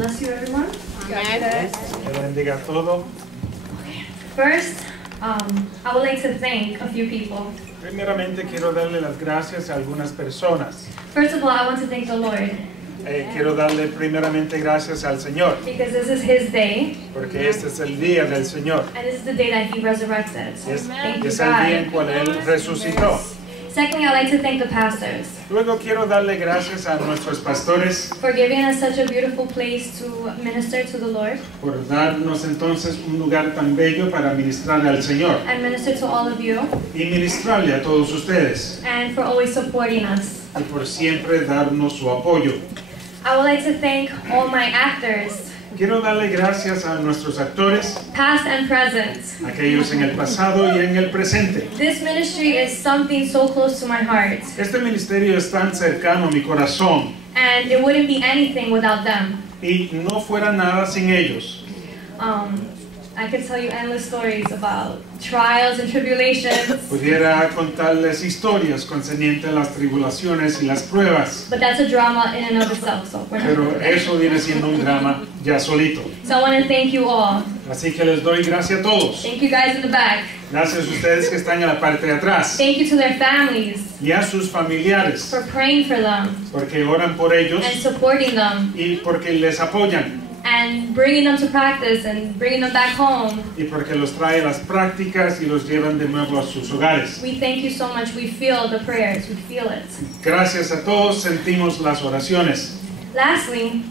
bless you, everyone. Amen. Que bendiga todo. First, I would like to thank a few people. Primeramente quiero darle las gracias a algunas personas. First of all, I want to thank the Lord Quiero darle primeramente gracias al Señor, because this is His day, porque este es el día del Señor. and this is the day that He resurrected. So Es thank you, el día en God. cual Él resucitó. Secondly, I'd like to thank the pastors Luego quiero darle gracias a nuestros pastores for giving us such a beautiful place to minister to the Lord por darnos entonces un lugar tan bello para ministrar al Señor and minister to all of you, y ministrarle a todos ustedes and for always supporting us. y por siempre darnos su apoyo. I would like to thank all my actors, Quiero darle gracias a nuestros actores, past and present. aquellos en el pasado y en el presente. This ministry is something so close to my heart, Este ministerio es tan cercano a mi corazón and it wouldn't be anything without them. y no fuera nada sin ellos. I could tell you endless stories about trials and tribulations, Pudiera contarles historias concernientes a las tribulaciones y las pruebas, but that's a drama in and of itself, so we're not pero going there. eso viene siendo un drama ya solito. So I want to thank you all. Así que les doy gracias a todos. Thank you guys in the back. Gracias a ustedes que están en la parte de atrás Thank you to their families y a sus familiares, for praying for them porque oran por ellos and supporting them y porque les apoyan and bringing them to practice and bringing them back home. y porque los trae a las prácticas y los llevan de nuevo a sus hogares. We thank you so much. We feel the prayers. We feel it. Gracias a todos, sentimos las oraciones. Lastly,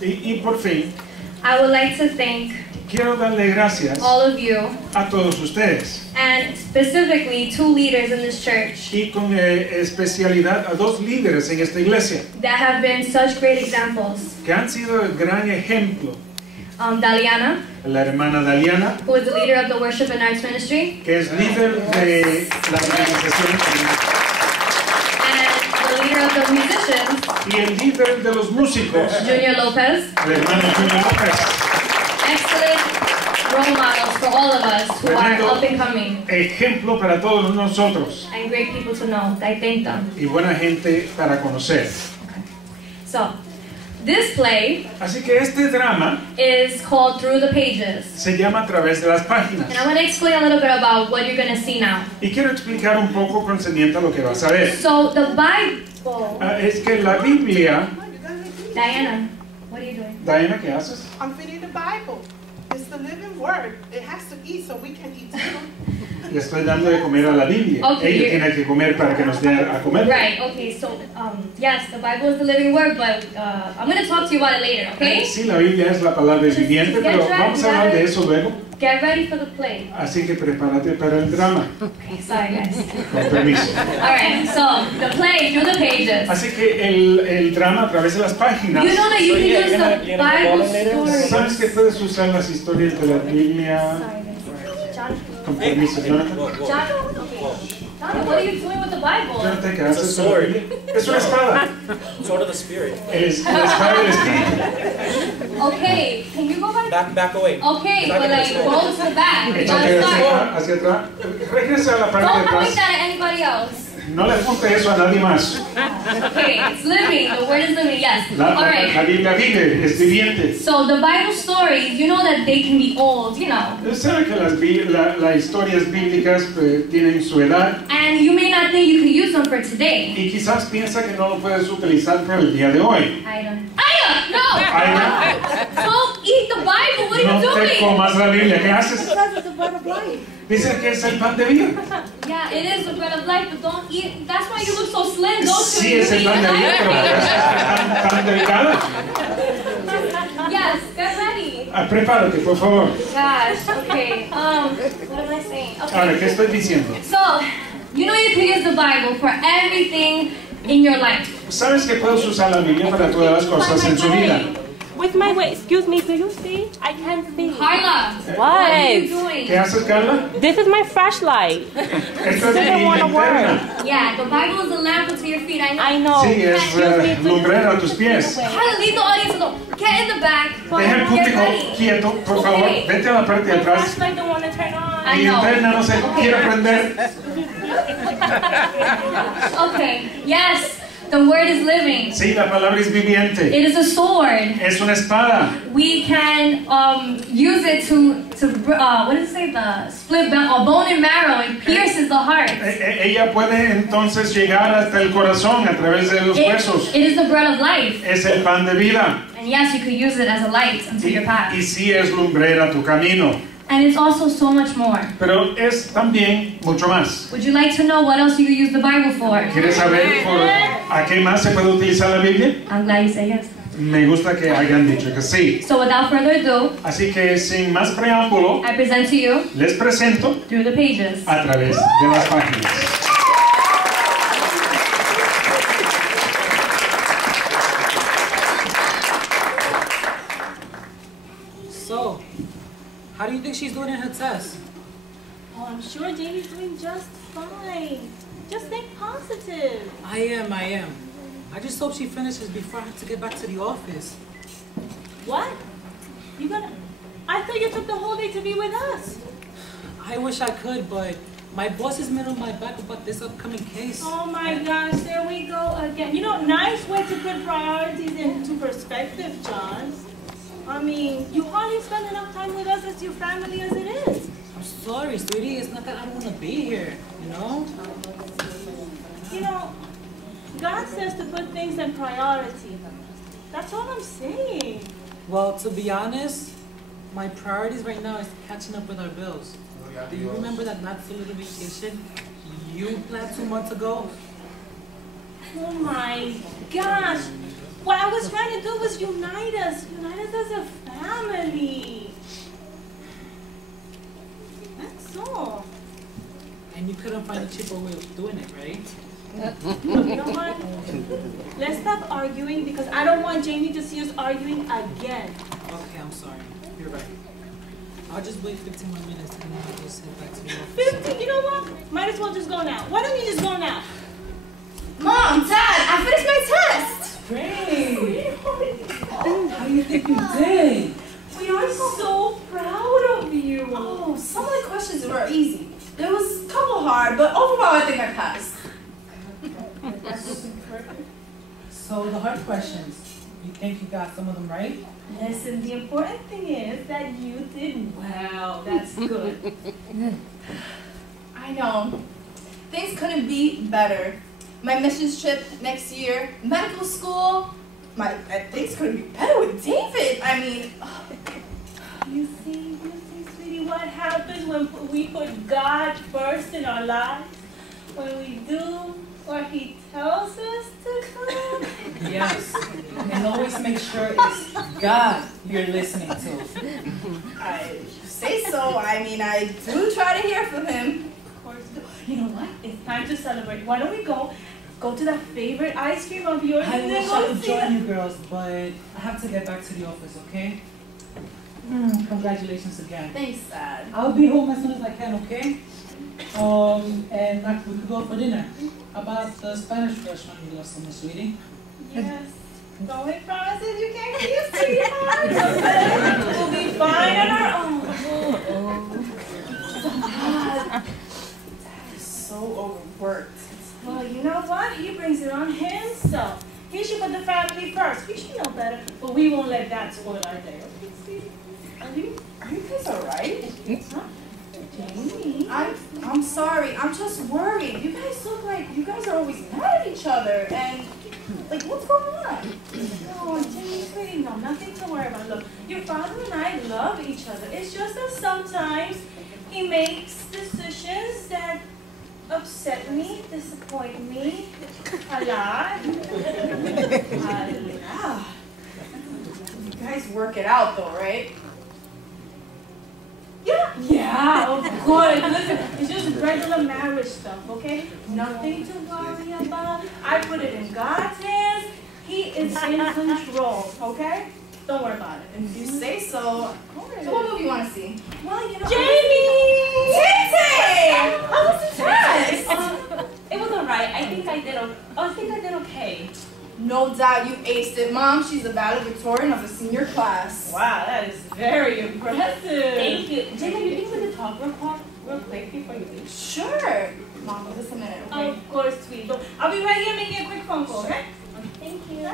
Y por fin, I would like to thank quiero darle gracias all of you, a todos ustedes and specifically two leaders in this church y con especialidad a dos líderes en esta iglesia that have been such great examples. que han sido el gran ejemplo. Daliana, La hermana Daliana, who is the leader of the Worship and Arts Ministry, que es líder de la organización, and the leader of the musicians, y el líder de los músicos, Junior Lopez. el hermano Junior López. Excellent role models for all of us who are Tremendo up and coming, ejemplo para todos nosotros and great people to know. I thank them. y buena gente para conocer. So, this play Así que este drama is called Through the Pages. se llama A través de las páginas. And I want to explain a little bit about what you're going to see now. Y quiero explicar un poco concerniente a lo que vas a ver. So, the Bible... Es que la Biblia... Diana, what are you doing? Diana, ¿qué haces? I'm feeding the Bible. It's the living word. It has to eat so we can eat too. Le estoy dando de comer a la Biblia. Okay. Ella tiene que comer para que nos dé a comer. Right, okay, so, yes, the Bible is the living word, but I'm going to talk to you about it later, okay? Sí, la Biblia es la palabra viviente, pero vamos a hablar de eso luego. Get ready for the play. Así que prepárate para el drama. Okay, sorry guys. Con permiso. Alright, so, the play, Through the Pages. Así que el drama a través de las páginas. You know that you can use the Bible ¿Sabes stories. que puedes usar las historias de la Biblia? Con permiso, Jonathan. John, what are you doing with the Bible? Jonathan, ¿qué haces It's a con la sword. Biblia? Es una espada. Sword of the Spirit. La espada del Espíritu. Okay, can you go back? Back away. Okay, but like, go to the back. You Échate gotta start. hacia atrás. Regresa a la parte de Don't point atrás. that at anybody else. No le apunte eso a nadie más. Okay, it's living. The word is living. Yes. La Alright. Biblia vive, es viviente. So the Bible stories, you know that they can be old, you know. ¿Sabe que las historias bíblicas tienen su edad? And you may not think you could use them for today. Y quizás piensa que no lo puedes utilizar para el día de hoy. Aya, no! Aya. Don't eat the Bible. What are No you te doing? comas la Biblia, ¿qué haces? Dice que es el pan de vida. Yeah, it is the bread of life, but don't eat. That's why you look so slim, don't you? Sí, You es el eat pan the de vida, pero Bible. es tan delicado. Yes, get ready. Prepárate, por favor. Gosh, okay. What am I saying? Ahora, ¿qué Okay. estoy diciendo? So, you know you can use the Bible for everything in your life. ¿Sabes que puedes usar la Biblia para todas las cosas en su vida? With my way, excuse me, do you see? I can't see. Carla, what are you What? doing? ¿Qué haces, Carla? This is my flashlight. Esta es mi wanna linterna. Yeah, the Bible is a lamp unto your feet. I know. I know. Sí, es Excuse me, do you lumbrera a tus pies. Carla, leave the audience alone. Get in the back. Deja el Get público ready. quieto, por favor. Okay. Vete a la parte de My atrás. flashlight don't want to turn on. I Mi know. linterna no se quiere prender. Okay, yes. The word is living. Sí, la palabra es viviente. It is a sword. Es una espada. We can use it to what does it say? The split bone and marrow. It pierces the heart. Ella puede entonces llegar hasta el corazón a través de los huesos. It is the bread of life. Es el pan de vida. And yes, you could use it as a light unto your path. Y sí es lumbrera tu camino. And it's also so much more. Pero es también mucho más. Would you like to know what else you could use the Bible for? ¿Quieres saber a qué más se puede utilizar la Biblia? I'm glad you say yes. Me gusta que hayan dicho que sí. So without further ado, Así que sin más preámbulo, I present to you les presento through the pages. a través de las páginas. So, how do you think she's doing in her test? Oh, I'm sure Jamie's doing just fine. Just think positive. I am. I just hope she finishes before I have to get back to the office. What? You gonna... I thought you took the whole day to be with us. I wish I could, but my boss is made on my back about this upcoming case. Oh my gosh, there we go again. You know, nice way to put priorities into perspective, John. I mean, you hardly spend enough time with us as your family as it is. I'm sorry, sweetie. It's not that I don't want to be here, you know? You know, God says to put things in priority. That's all I'm saying. Well, to be honest, my priorities right now is catching up with our bills. Do you remember that not so little vacation you planned 2 months ago? Oh my gosh. What I was trying to do was unite us as a family. That's all. And you couldn't find a cheaper way of doing it, right? You know what? Let's stop arguing because I don't want Jamie to see us arguing again. Okay, I'm sorry. You're right. I'll just wait 15 more minutes and then I'll just head back to the office. 15? You know what? Might as well just go now. Why don't you just go now? Mom, Dad, I finished my test. Great! How do you think you did? We are so proud of you. Oh, some of the questions were easy. There was a couple hard, but overall I think I passed. So the hard questions, you think you got some of them right? Listen, the important thing is that you did well. That's good. I know. Things couldn't be better. My missions trip next year, medical school, things couldn't be better with David. I mean... You see, sweetie, what happens when we put God first in our lives? When we do what He tells us to do? Yes. And always make sure it's God you're listening to. I say so. I mean, I do try to hear from him. Of course. You know what? It's time to celebrate. Why don't we go to that favorite ice cream of yours? I wish I could join you girls, but I have to get back to the office, okay? Congratulations again. Thanks, Dad. I'll be home as soon as I can, okay? And we could go for dinner. About the Spanish restaurant you love so much, sweetie. Yes. Don't make promises you can't keep, sweetheart. We'll be fine on our own. Dad is so overworked. Well, you know what? He brings it on himself. He should put the family first. He should know better. But we won't let that spoil our day. Okay, sweetie? Are you guys alright? Huh? Jamie? I'm sorry. I'm just worried. You guys look like you guys are always mad at each other. And, like, what's going on? No, Jamie, sweetie, no, nothing to worry about. Look, your father and I love each other. It's just that sometimes he makes decisions that upset me, disappoint me a lot. You guys work it out, though, right? Yeah, of course. Listen, it's just regular marriage stuff, okay? Nothing to worry about. I put it in God's hands. He is in control, okay? Don't worry about it. If you say so. So what movie you want to see? Well, you know... Jamie! Tinte! How was the test? It was alright. I think I did okay. No doubt you aced it, Mom. She's the valedictorian of the senior class. Wow, that is very impressive. Thank you. Jamie, you think we could talk real real quick before you leave? Sure. Mama, just a minute, okay? Of course, sweet. I'll be right here making a quick phone call, okay? Thank you.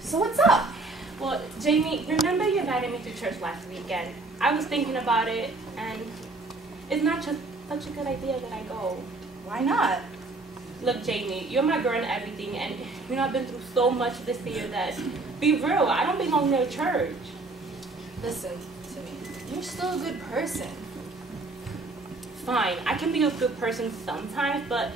So what's up? Well, Jamie, remember you invited me to church last weekend? I was thinking about it, and it's not just such a good idea that I go. Why not? Look, Jamie, you're my girl and everything, and you know I've been through so much this year that, be real, I don't belong to a church. Listen to me. You're still a good person. Fine, I can be a good person sometimes, but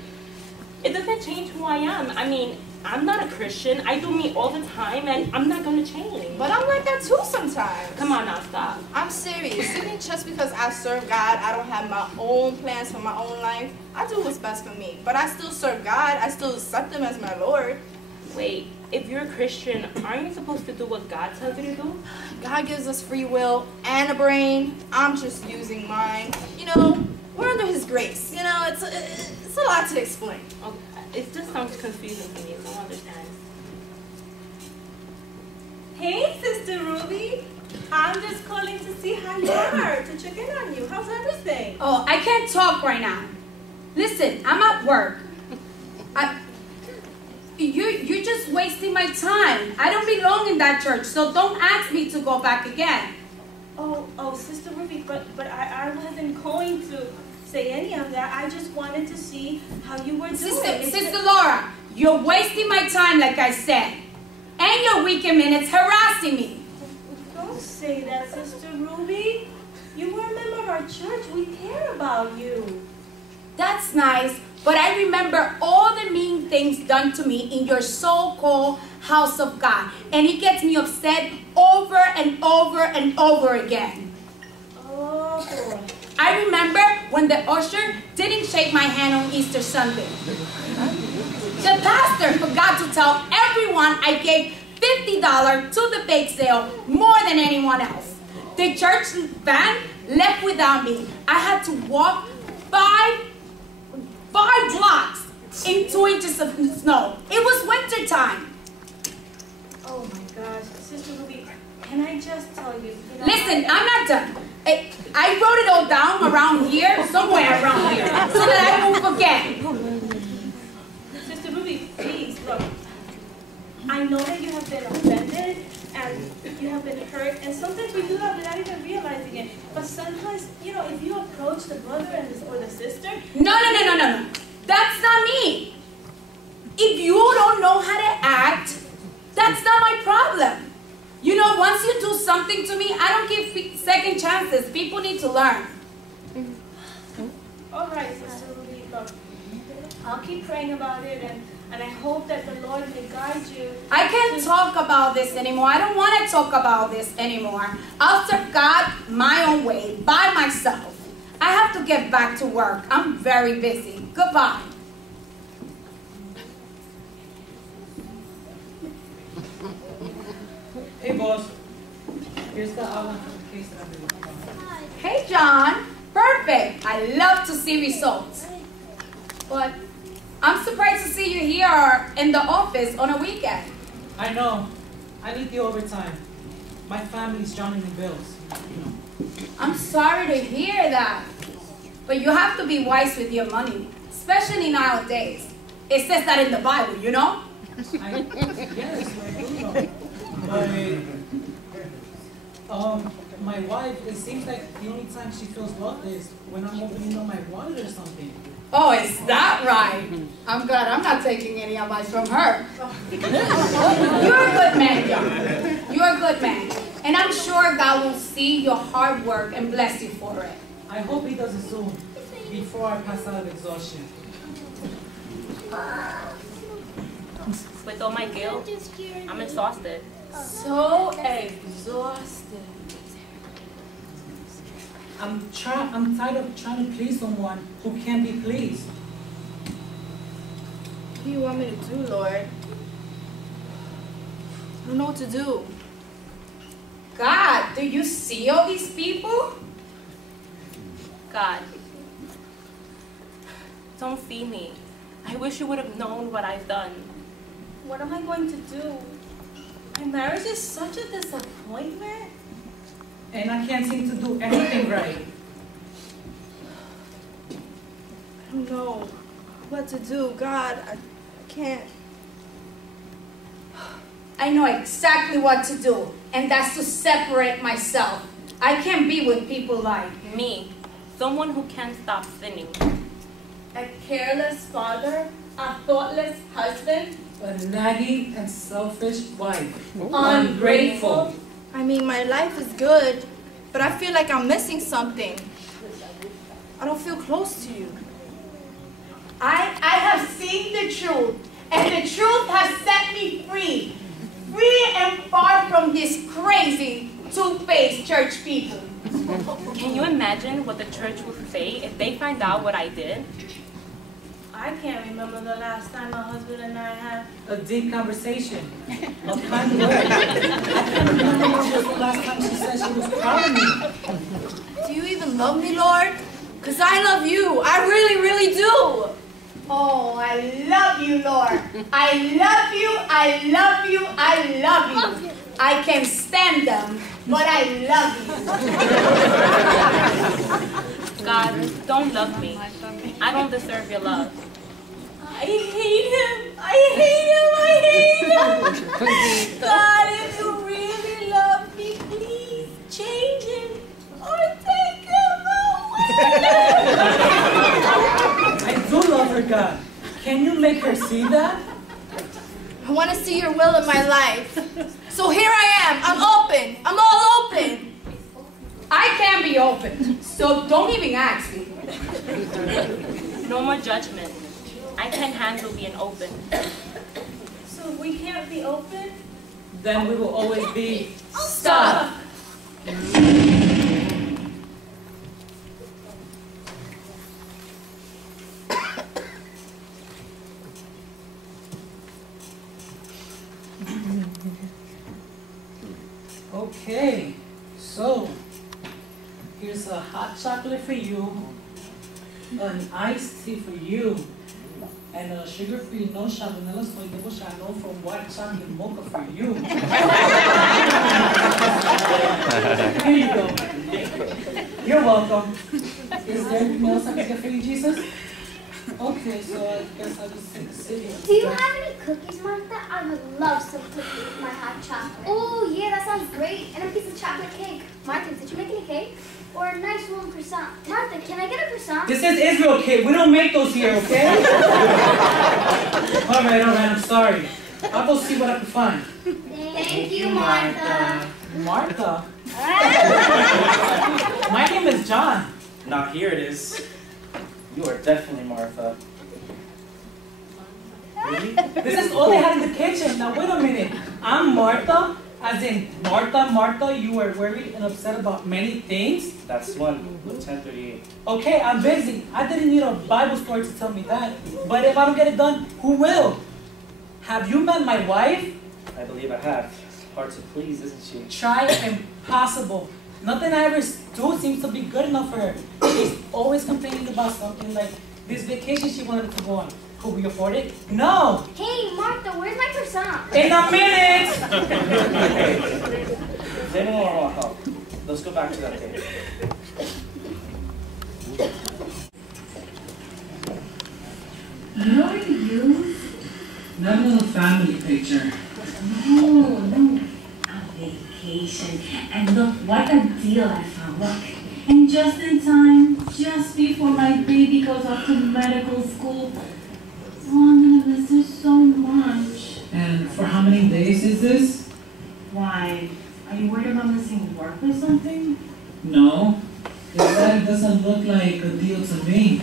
it doesn't change who I am. I mean, I'm not a Christian. I do me all the time, and I'm not going to change. But I'm like that too sometimes. Come on now, stop. I'm serious. You think just because I serve God, I don't have my own plans for my own life? I do what's best for me. But I still serve God. I still accept Him as my Lord. Wait, if you're a Christian, aren't you supposed to do what God tells you to do? God gives us free will and a brain. I'm just using mine. You know, we're under His grace. You know, it's a lot to explain. Okay, it just sounds confusing to me. I don't understand. Hey, Sister Ruby. I'm just calling to see how you are, to check in on you. How's everything? Oh, I can't talk right now. Listen, I'm at work. You're just wasting my time. I don't belong in that church, so don't ask me to go back again. Oh, Sister Ruby, but I wasn't going to say any of that. I just wanted to see how you were doing. Sister Laura, you're wasting my time, like I said. And your weekend minutes harassing me. Don't say that, Sister Ruby. You were a member of our church. We care about you. That's nice, but I remember all the mean things done to me in your so-called house of God. And it gets me upset over and over and over again. Oh, boy. I remember when the usher didn't shake my hand on Easter Sunday. The pastor forgot to tell everyone I gave $50 to the bake sale more than anyone else. The church van left without me. I had to walk five blocks in 2 inches of snow. It was winter time. Oh my gosh, Sister Ruby, can I just tell you? Listen, I'm not done. I wrote it all down around here, somewhere around here, so that I won't forget. Sister Ruby, please, look. I know that you have been offended and you have been hurt, and sometimes we do that without even realizing it. But sometimes, you know, if you approach the brother or the sister... No. That's not me. If you don't know how to act, that's not my problem. You know, once you do something to me, I don't give second chances. People need to learn. All right, Sister Ruby, look. I'll keep praying about it, and I hope that the Lord may guide you. I can't talk about this anymore. I don't want to talk about this anymore. I'll serve God my own way, by myself. I have to get back to work. I'm very busy. Goodbye. Hey, boss. Here's the outline for the case that I've been working on. Hey, John. Perfect. I love to see results. But I'm surprised to see you here in the office on a weekend. I know. I need the overtime. My family's drowning in bills, you know. I'm sorry to hear that. But you have to be wise with your money, especially nowadays. It says that in the Bible, you know? Yes, I do know. But, my wife, it seems like the only time she feels loved is when I'm opening up my wallet or something. Oh, is that right? I'm glad I'm not taking any advice from her. You're a good man, John. You're a good man. And I'm sure God will see your hard work and bless you for it. I hope He does it soon, before I pass out of exhaustion. With all my guilt, I'm exhausted. So exhausted. I'm tired of trying to please someone who can't be pleased. What do you want me to do, Lord? I don't know what to do. God, do you see all these people? God, don't feed me. I wish you would have known what I've done. What am I going to do? My marriage is such a disappointment. And I can't seem to do anything right. know what to do. God, I can't. I know exactly what to do, and that's to separate myself. I can't be with people like Me, someone who can't stop sinning. a careless father, a thoughtless husband, A nagging and selfish wife. ungrateful. I mean, my life is good, but I feel like I'm missing something. I don't feel close to you. I have seen the truth, and the truth has set me free. Free and far from these crazy, two-faced church people. Can you imagine what the church would say if they find out what I did? I can't remember the last time my husband and I had. A deep conversation. A kind word. I can't remember when was the last time she said she was proud of me. Do you even love me, Lord? Because I love you. I really, really do. Oh, I love you, Lord. I love you, I love you, I love you. I can stand them, but I love you. God, don't love me. I don't deserve your love. I hate him. I hate him. I hate him. God, if you really love me, please change him or take him away. I do love her, God. Can you make her see that? I want to see your will in my life. So here I am. I'm open. I'm all open. I can be open, so don't even ask me. No more judgment. I can't handle being open. So we can't be open? Then we will always be Stop. Okay, so here's a hot chocolate for you, an iced tea for you, and a sugar-free, no shot vanilla soy double shot no from white chocolate mocha for you. Here you go. You're welcome. Is there anything else I can get for you, Jesus? Okay, so I guess I'll just take a sip. Do you have any cookies, Martha? I would love some cookies with my hot chocolate. Oh, yeah, that sounds great. And a piece of chocolate cake. Martha, did you make any cake? Or a nice warm croissant? Martha, can I get a croissant? This is Israel, kid. We don't make those here, okay? all right, I'm sorry. I'll go see what I can find. Thank you, Martha. Martha? My name is John. Now here it is. You are definitely Martha. Really? This is all they had in the kitchen. Now wait a minute. I'm Martha, as in Martha, you were worried and upset about many things. That's one with 1038. Okay, I'm busy. I didn't need a Bible story to tell me that. But if I don't get it done, who will? Have you met my wife? I believe I have. Hard to please, isn't she? Try impossible. Nothing I ever do seems to be good enough for her. She's always complaining about something like this vacation she wanted to go on. Could we afford it? No! Hey, Martha, where's my croissant? In a minute! Does anyone want help? Let's go back to that page. You already used? That little family picture. No. A vacation. And look, what a deal I found. Look. And just in time, just before my baby goes off to medical school. Oh, I'm gonna miss her so much. And for how many days is this? Why? Are you worried about missing work or something? No. That doesn't look like a deal to me.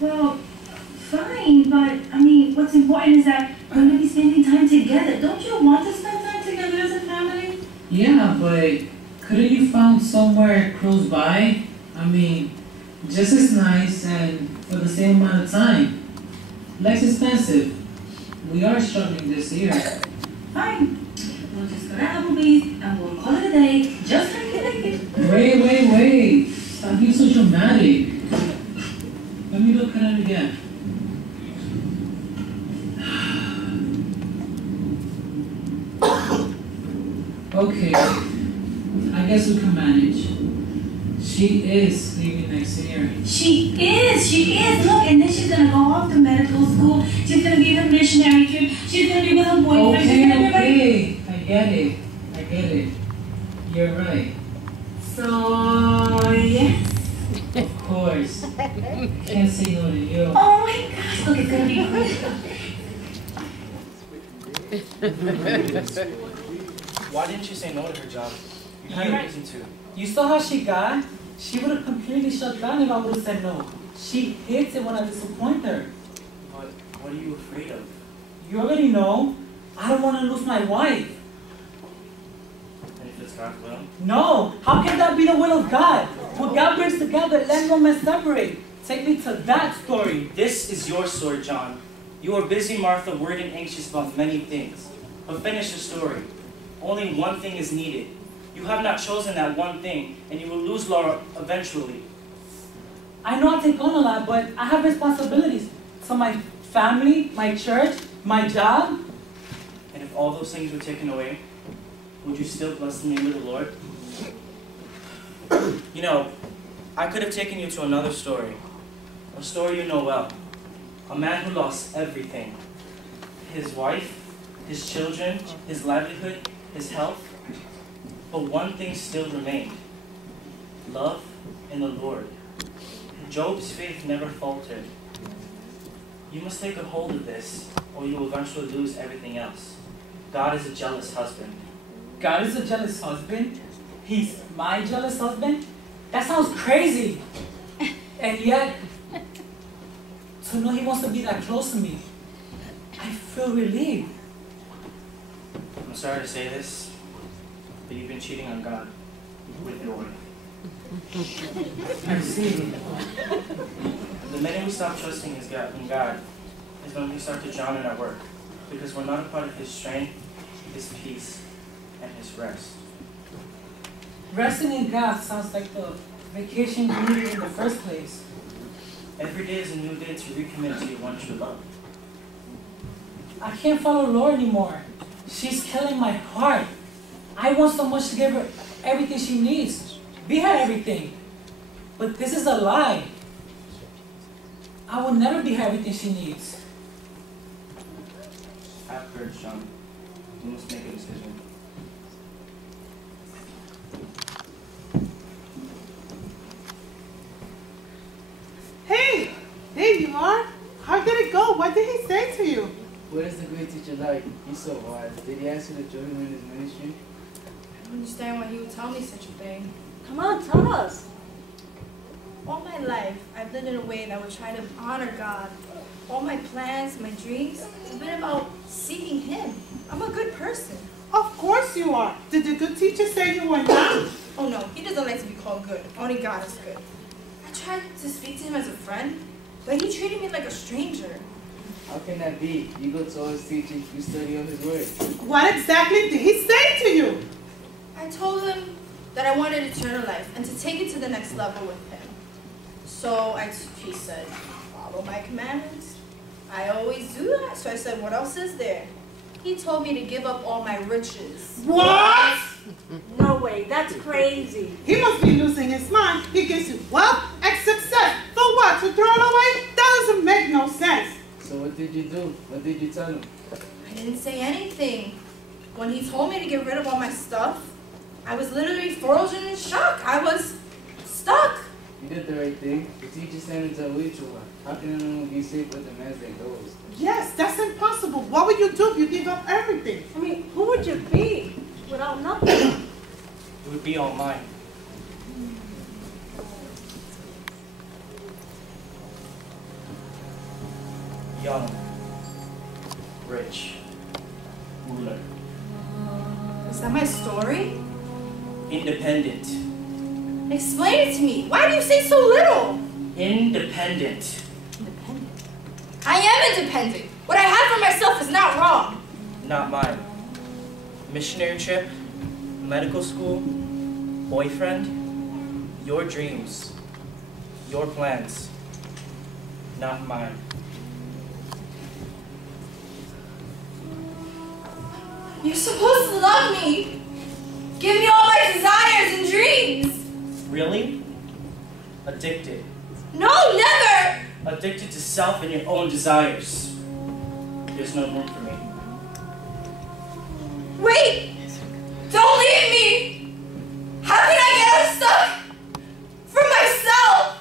Well, fine, but I mean, what's important is that we're gonna be spending time together. Don't you want to spend time together as a family? Yeah, but couldn't you found somewhere close by? I mean, just as nice and for the same amount of time. Less expensive. We are struggling this year. Fine. We'll just go to Applebee's and we'll call it a day. Just like it. Wait. Stop being so dramatic. Let me look at it again. Okay. I guess we can manage. She is leaving next year. She is. Look, and then she's gonna go off to medical school. She's gonna be with a missionary trip. She's gonna be with her boyfriend. Okay. I get it. You're right. So, yes. Of course. Can't say no to you. Oh my gosh, look, it's gonna be great. Why didn't you say no to her job? You had a reason to. You saw how she got? She would have completely shut down if I would have said no. She hates it when I disappoint her. But what are you afraid of? You already know. I don't want to lose my wife. And if it's God's will? No. How can that be the will of God? What God brings together, let no man separate. Take me to that story. This is your story, John. You are busy, Martha, worried and anxious about many things. But finish the story. Only one thing is needed. You have not chosen that one thing, and you will lose Laura eventually. I know I take on a lot, but I have responsibilities. So my family, my church, my job. And if all those things were taken away, would you still bless the name of the Lord? You know, I could have taken you to another story. A story you know well. A man who lost everything. His wife, his children, his livelihood, his health. But one thing still remained. Love in the Lord. Job's faith never faltered. You must take a hold of this, or you will eventually lose everything else. God is a jealous husband. God is a jealous husband? He's my jealous husband? That sounds crazy. And yet, to know he wants to be that close to me, I feel relieved. I'm sorry to say this, but you've been cheating on God with your wife. I see. The minute we stop trusting in God is when we start to drown in our work, because we're not a part of His strength, His peace, and His rest. Resting in God sounds like the vacation you needed in the first place. Every day is a new day to recommit to your one true love. I can't follow Laura anymore. She's killing my heart. I want so much to give her everything she needs. Be her everything. But this is a lie. I will never be her everything she needs. Have courage, John. You must make a decision. Hey, there you are. How did it go? What did he say to you? What is the great teacher like? He's so wise. Did he ask you to join him in his ministry? I don't understand why he would tell me such a thing. Come on, tell us. All my life, I've lived in a way that would try to honor God. All my plans, my dreams, have been about seeking Him. I'm a good person. Of course you are. Did the good teacher say you were not? Oh no, he doesn't like to be called good. Only God is good. I tried to speak to him as a friend, but he treated me like a stranger. How can that be? You go to all his teaching, you study all his word. What exactly did he say to you? I told him that I wanted eternal life and to take it to the next level with him. So he said, follow my commandments. I always do that. So I said, what else is there? He told me to give up all my riches. What? No way, that's crazy. He must be losing his mind. He gives you wealth and success. For what? To throw it away? That doesn't make no sense. So what did you do? What did you tell him? I didn't say anything. When he told me to get rid of all my stuff, I was literally frozen in shock. I was stuck. You did the right thing. The teacher's standards are way too high. How can anyone be safe with the man's that goes? Yes, that's impossible. What would you do if you give up everything? I mean, who would you be without nothing? It would be all mine. Young, rich, ruler. Is that my story? Independent. Explain it to me. Why do you say so little? Independent. I am independent. What I have for myself is not wrong. Not mine. Missionary trip, medical school, boyfriend, your dreams, your plans, not mine. You're supposed to love me. Give me all my desires and dreams. Really? Addicted. No, never! Addicted to self and your own desires. There's no room for me. Wait! Don't leave me! How can I get unstuck from myself?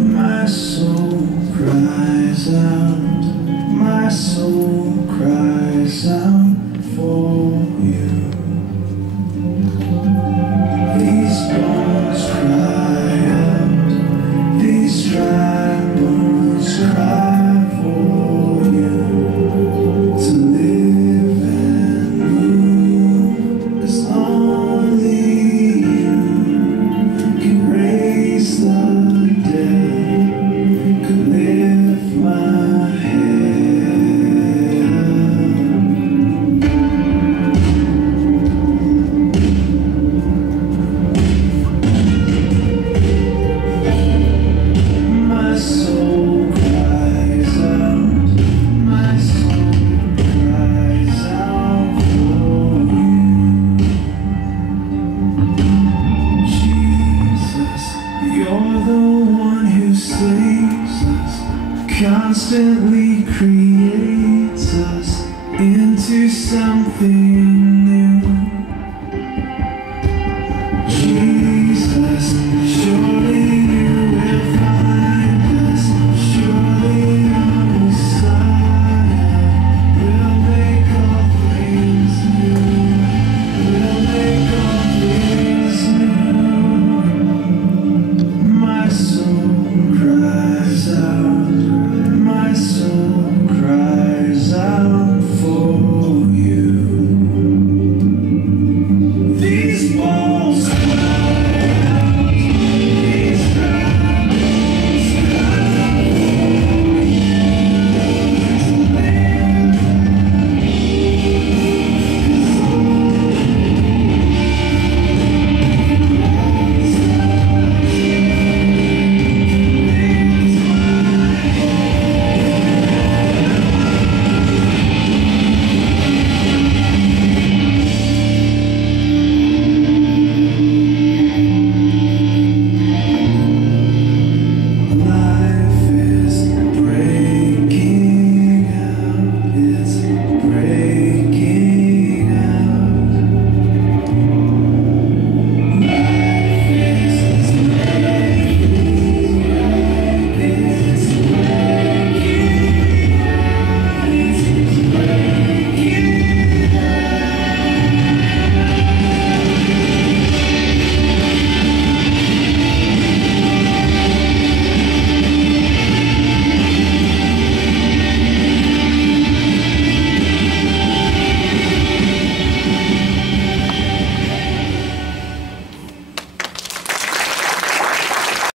My soul cries out, my soul cries out for you. These bones cry out, these dry bones cry for you. To live and move as only you can raise the dead, could lift my head. My soul cries out, my soul cries out for you. Jesus, you're the one who saves us, constantly creating